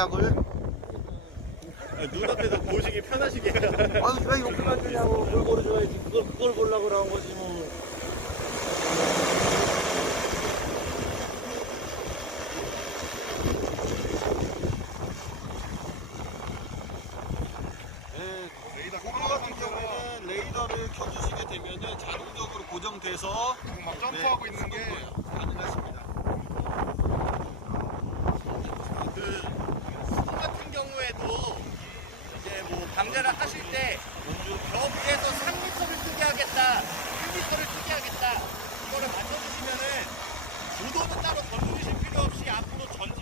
약을? 눈앞에서 보시기 편하시게. 아유 왜 여기만 주냐고 그걸 고르줘야지 그걸 그걸 보려고 그러는 거지 뭐. 네, 레이더 같은 경우에는 레이더를 켜주시게 되면은 자동적으로 고정돼서 막 점프하고 있는 게 가능하십니다. 강좌를 하실 때 벽에서 3m를 뜨게 하겠다, 1m를 뜨게 하겠다. 이거를 맞춰주시면은 구도도 따로 던지실 필요 없이 앞으로 전진